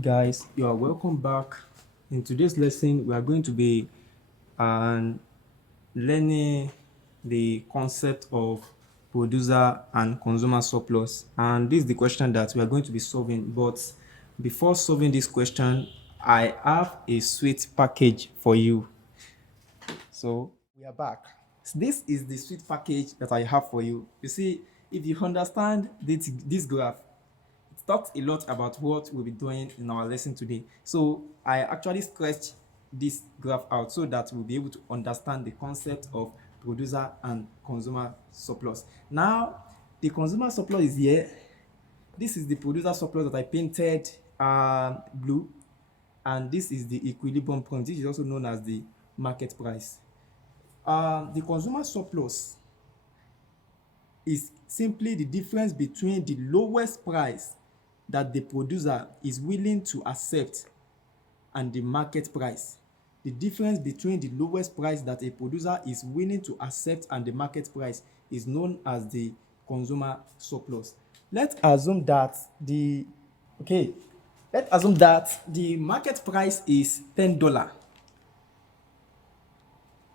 Guys, you are welcome back. In today's lesson, we are going to be um, learning the concept of producer and consumer surplus. And this is the question that we are going to be solving. But before solving this question, I have a sweet package for you. So we are back. This is the sweet package that I have for you. You see, if you understand this graph, it talks a lot about what we'll be doing in our lesson today. So I actually sketched this graph out so that we'll be able to understand the concept of producer and consumer surplus. Now, the consumer surplus is here. This is the producer surplus that I painted blue, and this is the equilibrium point. This is also known as the market price. The consumer surplus is simply the difference between the lowest price that the producer is willing to accept and the market price. The difference between the lowest price that a producer is willing to accept and the market price is known as the consumer surplus. Let's assume that the market price is $10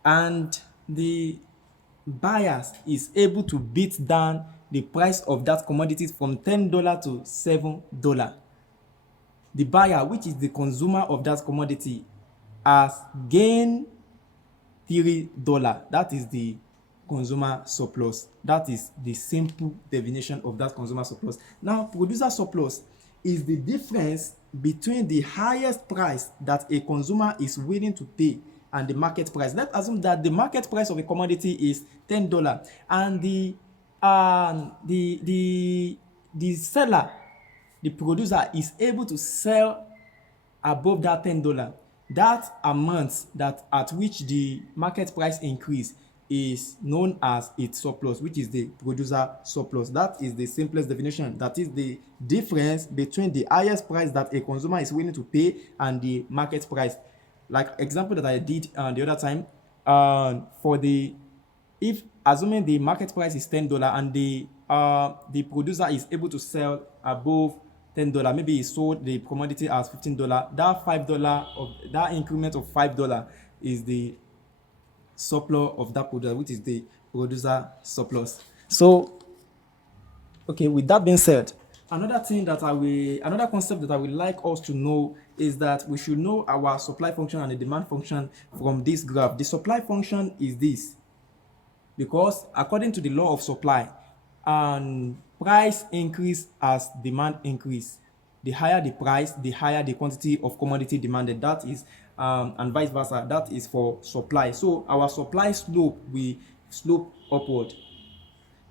and the buyers is able to beat down the price of that commodity from $10 to $7. The buyer, which is the consumer of that commodity, has gained $3. That is the consumer surplus. That is the simple definition of that consumer surplus. Now, producer surplus is the difference between the highest price that a consumer is willing to pay and the market price. Let's assume that the market price of a commodity is $10 and the seller, the producer, is able to sell above that $10. That amount that at which the market price increase is known as its surplus, which is the producer surplus. That is the simplest definition. That is the difference between the highest price that a consumer is willing to pay and the market price. Like example that I did the other time, for the if assuming the market price is $10 and the producer is able to sell above $10, maybe he sold the commodity as $15, that $5 of that increment of $5 is the surplus of that product, which is the producer surplus. So okay, with that being said, another concept that I would like us to know is that we should know our supply function and the demand function from this graph. The supply function is this, because according to the law of supply, price increase as demand increase. The higher the price, the higher the quantity of commodity demanded. That is and vice versa. That is for supply. So our supply slope will slope upward.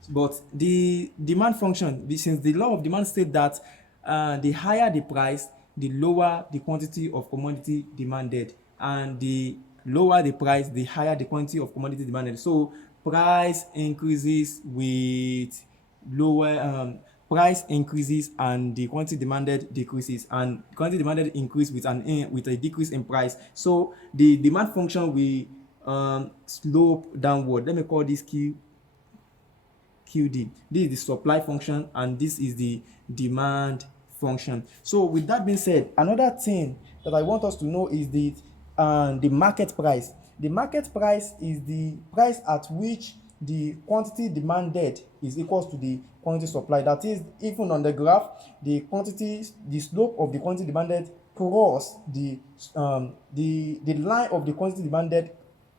But the demand function, since the law of demand states that the higher the price, the lower the quantity of commodity demanded, and the lower the price, the higher the quantity of commodity demanded. So price increases with lower price increases and the quantity demanded decreases, and quantity demanded increase with a decrease in price. So the demand function will slope downward. Let me call this QD. This is the supply function and this is the demand function. So with that being said, another thing that I want us to know is the market price. The market price is the price at which the quantity demanded is equals to the quantity supplied. That is, even on the graph, the slope of the quantity demanded cross the line of the quantity demanded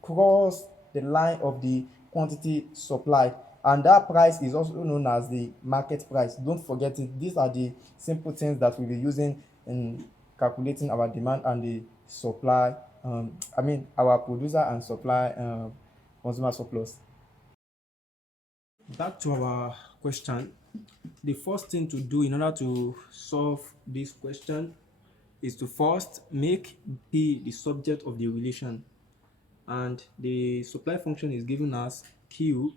cross the line of the quantity supplied, and that price is also known as the market price. Don't forget it. These are the simple things that we'll be using in calculating our demand and the supply, our producer and supply consumer surplus. Back to our question. The first thing to do in order to solve this question is to first make P the subject of the relation, and the supply function is given as Q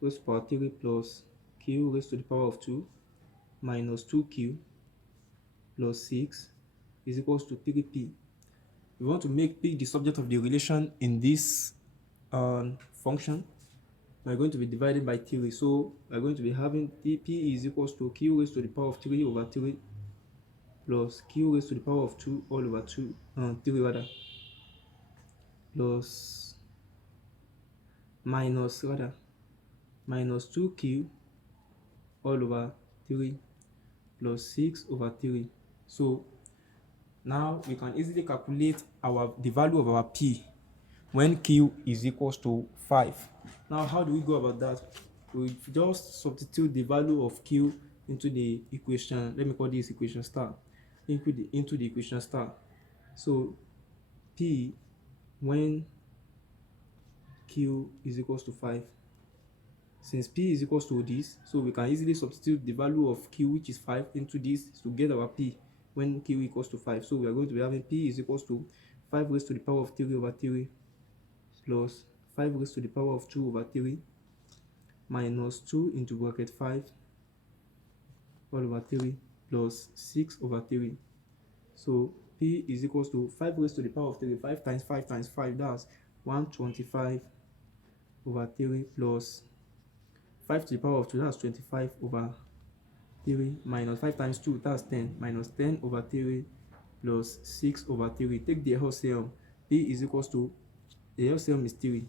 raised to the power 3 plus Q raised to the power of 2 minus 2Q plus 6 is equals to 3P. We want to make P the subject of the relation in this function. We're going to be divided by 3. So we're going to be having P is equals to Q raised to the power of 3 over 3 plus q raised to the power of 2 all over 3 rather, plus minus 2q all over 3 plus 6 over 3. So now we can easily calculate the value of our p when q is equals to 5. Now how do we go about that? We just substitute the value of q into the equation. Let me call this equation star, into the equation star. So p when q is equals to 5, since p is equals to this, so we can easily substitute the value of q, which is 5, into this to get our p when q equals to 5. So we are going to be having p is equals to 5 raised to the power of 3 over 3 plus 5 raised to the power of 2 over 3 minus 2 into bracket 5 all over 3 plus 6 over 3. So p is equals to 5 raised to the power of 3. 5 times 5 times 5, that's 125 over 3 plus 5 to the power of 2, that's 25 over 3 minus 5 times 2, that's 10, minus 10 over 3 plus 6 over 3. Take the LCM. P is equals to, the LCM is 3.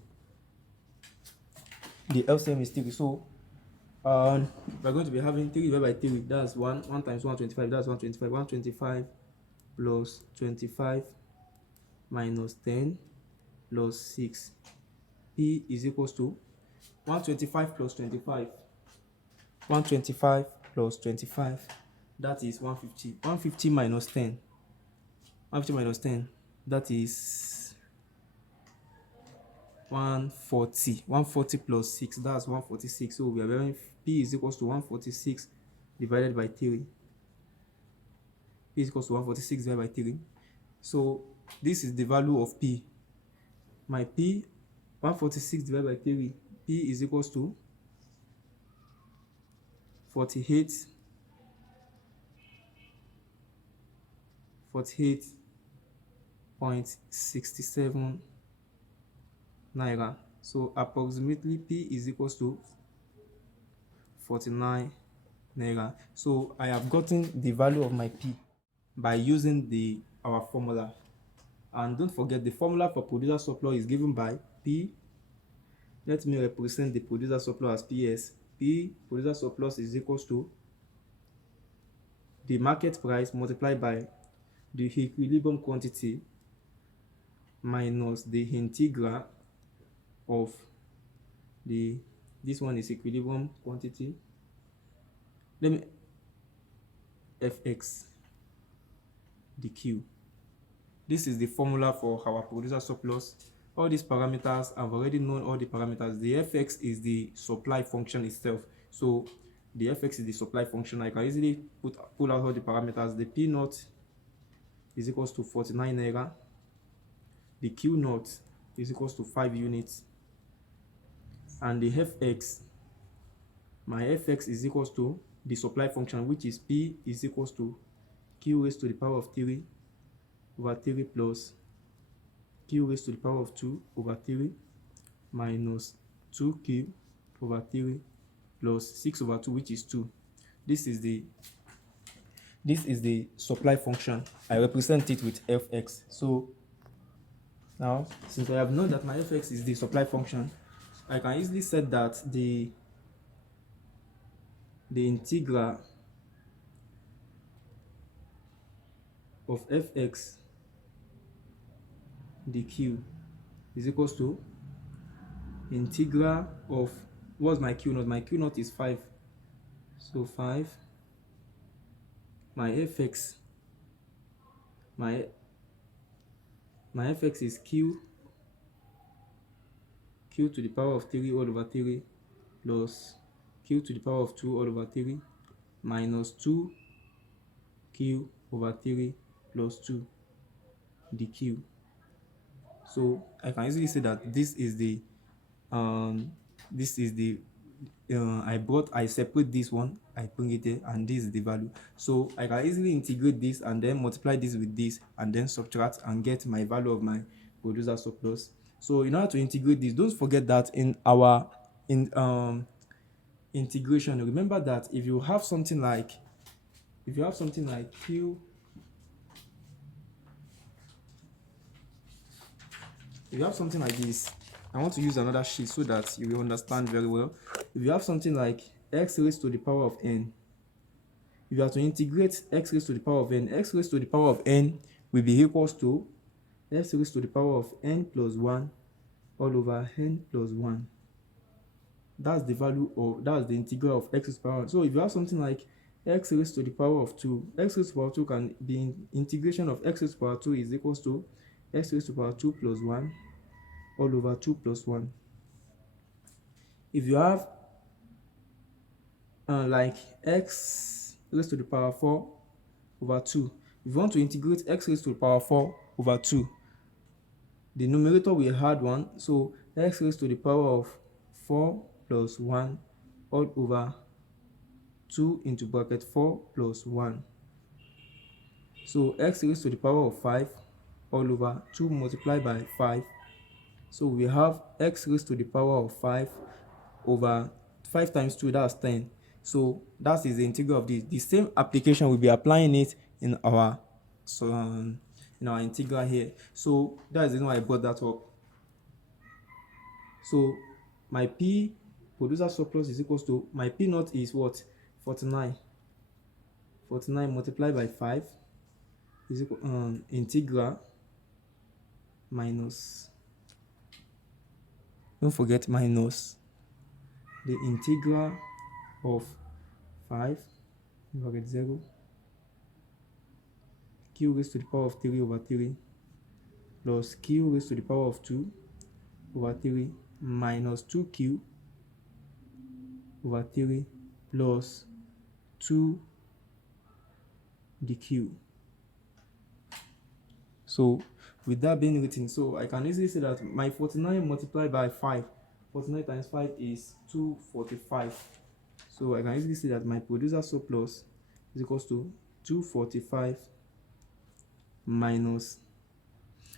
The LCM is 3. So we're going to be having 3 divided by 3. That's 1 times 125. That's 125. 125 plus 25 minus 10 plus 6. P is equals to 125 plus 25. 125 plus 25. That is 150. 150 minus 10. 150 minus 10. That is 140. 140 plus 6. That's 146. So we are having P is equals to 146 divided by 3. P is equals to 146 divided by 3. So this is the value of P. My P, 146 divided by 3. P is equals to 48.67 naira. So approximately P is equals to 49 naira. So I have gotten the value of my P by using our formula. And don't forget, the formula for producer surplus is given by P. Let me represent the producer surplus as PS. P producer surplus is equals to the market price multiplied by the equilibrium quantity minus the integral of this one is equilibrium quantity. Let me fx the q. This is the formula for our producer surplus. All these parameters, I've already known all the parameters. The fx is the supply function itself. So the fx is the supply function. I can easily pull out all the parameters. The p naught is equals to 49 naira. The q naught is equals to 5 units. And the fx, my fx is equals to the supply function, which is p is equals to q raised to the power of 3 over 3 plus q raised to the power of 2 over 3 minus 2q over 3 plus 6 over 2, which is 2. This is the supply function. I represent it with fx. So now, since I have known that my fx is the supply function, I can easily set that the integral of fx dq is equals to integral of, what's my q naught? My q naught is 5. So 5, my fx, my fx is q to the power of 3 all over 3 plus q to the power of 2 all over 3 minus 2q over 3 plus 2 dq. So I can easily say that this is the I separate this one, I bring it there, and this is the value. So I can easily integrate this and then multiply this with this and then subtract and get my value of my producer surplus. So in order to integrate this, don't forget that in our integration, remember that if you have something like q if you have something like this, I want to use another sheet so that you will understand very well. If you have something like x raised to the power of n, if you have to integrate x raised to the power of n, x raised to the power of n will be equals to x raised to the power of n plus 1 all over n plus 1. That's the value of, that's the integral of x raised to the power. So if you have something like x raised to the power of 2, x raised to the power of 2 can be integration of x raised to the power of 2 is equals to x raised to the power of 2 plus 1 all over 2 plus 1. If you have like x raised to the power 4 over 2, if you want to integrate x raised to the power 4 over 2, the numerator will add 1, so x raised to the power of 4 plus 1 all over 2 into bracket 4 plus 1. So x raised to the power of 5 all over 2 multiplied by 5. So we have x raised to the power of 5 over 5 times 2, that's 10. So that is the integral of this. The same application will be applying it in our integral here. So that is the reason why I brought that up. So my P producer surplus is equals to, my P naught is what? 49. 49 multiplied by 5 is equal integral minus, don't forget minus the integral of 5 bracket 0 q raised to the power of 3 over 3 plus q raised to the power of 2 over 3 minus 2q over 3 plus 2 dq. So with that being written, so I can easily say that my 49 multiplied by 5, 49 times 5 is 245. So I can easily say that my producer surplus is equals to 245 minus,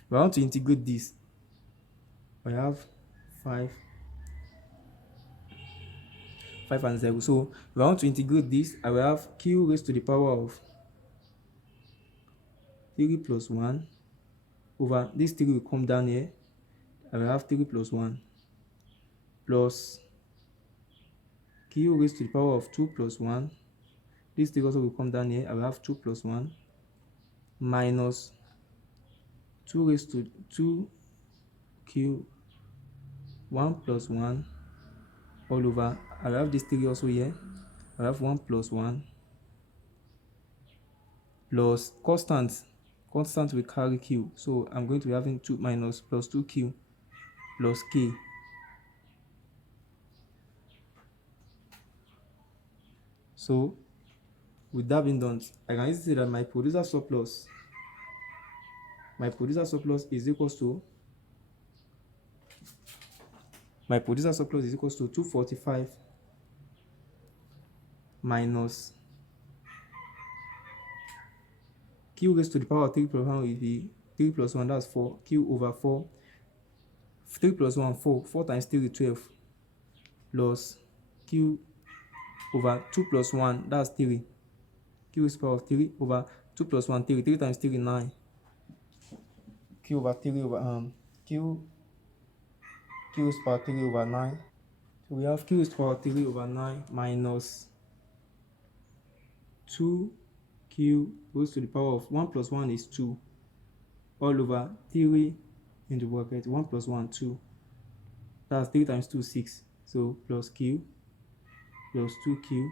if I want to integrate this, I have 5 and 0. So if I want to integrate this, I will have q raised to the power of 3 plus 1 over, this 3 will come down here, I will have 3 plus 1 plus q raised to the power of 2 plus 1, this 3 also will come down here, I will have 2 plus 1 minus 2 raised to 2q 1 plus 1 all over, I will have this 3 also here, I have 1 plus 1 plus constant will carry q, so I'm going to be having 2 minus plus 2q plus k. So with that being done, I can easily say that my producer surplus is equals to, my producer surplus is equals to 245 minus q raised to the power of 3 plus 1 will be 3 plus 1, that's 4, q over 4, 3 plus 1 4, 4 times 3 12 plus q over 2 plus 1, that's 3, q raised to the power of 3 over 2 plus 1 3, 3 times 3 9, q over 3 over q raised to the power 3 over 9. So we have q raised to the power 3 over 9 minus 2q raised to the power of 1 plus 1 is 2 all over 3 into bracket 1 plus 1 2, that's 3 times 2 6, so plus q plus 2q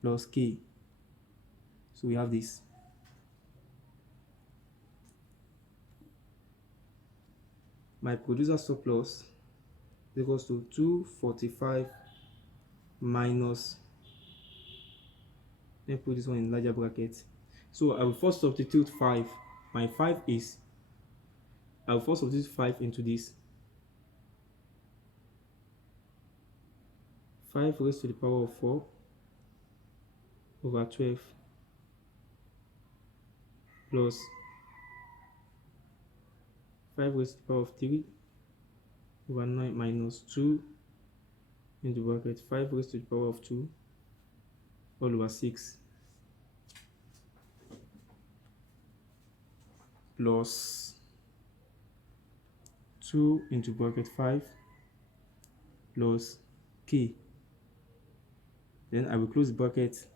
plus k. So we have this. My producer surplus is equals to 245 minus, let me put this one in larger bracket. So I will first substitute 5. My 5 is, I will first substitute 5 into this. 5 raised to the power of 4 over 12 plus 5 raised to the power of 3 over 9 minus 2 into bracket 5 raised to the power of 2 all over 6 plus 2 into bracket 5 plus k. Then I will close the bracket.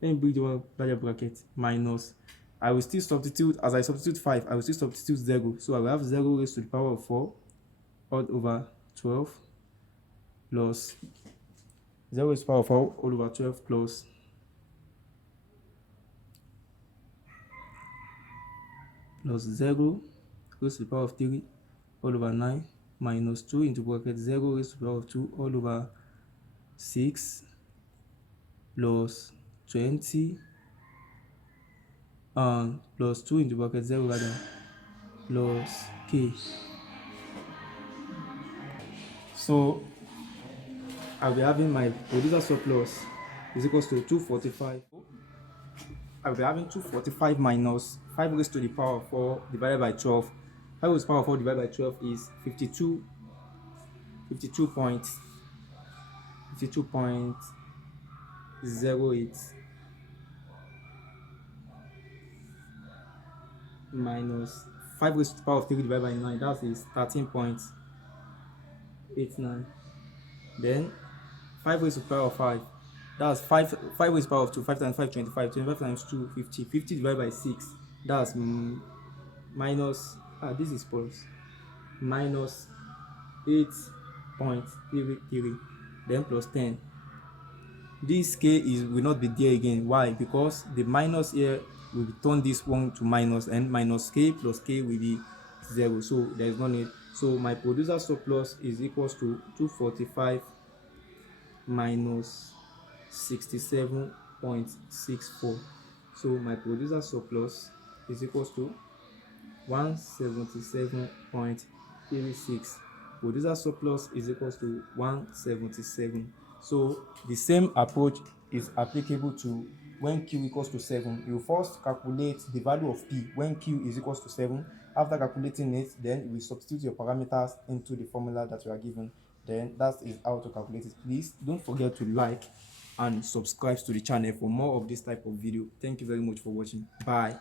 Then bring the one larger bracket minus. I will still substitute, as I substitute 5, I will still substitute 0. So I will have 0 raised to the power of 4 all over 12 plus 0 raised to the power of 4 all over 12 plus plus 0 raised to the power of 3 all over 9 minus 2 into bracket 0 raised to the power of 2 all over 6 plus 20 plus 2 into bracket 0 rather plus k. So I'll be having my producer surplus is equals to 245. I'll be having 245 minus 5 raised to the power of 4 divided by 12. 5 raised to the power of 4 divided by 12 is 52.08 minus 5 raised to the power of 3 divided by 9, that is 13.89. Then 5 raised to the power of 5, that's 5 raised to the power of 2, 5 times 5, 25, 25 times 2, 50, 50 divided by 6, that's minus, this is plus, minus 8.33, then plus 10. This k will not be there again. Why? Because the minus here will turn this one to minus, and minus k plus k will be 0, so there is no need. So my producer surplus is equals to 245 minus 67.64. So my producer surplus is equals to 177.36. Producer surplus is equals to 177. So the same approach is applicable to when q equals to 7. You first calculate the value of p when q is equals to 7. After calculating it, then you will substitute your parameters into the formula that you are given. Then that is how to calculate it. Please don't forget to like and subscribe to the channel for more of this type of video. Thank you very much for watching. Bye.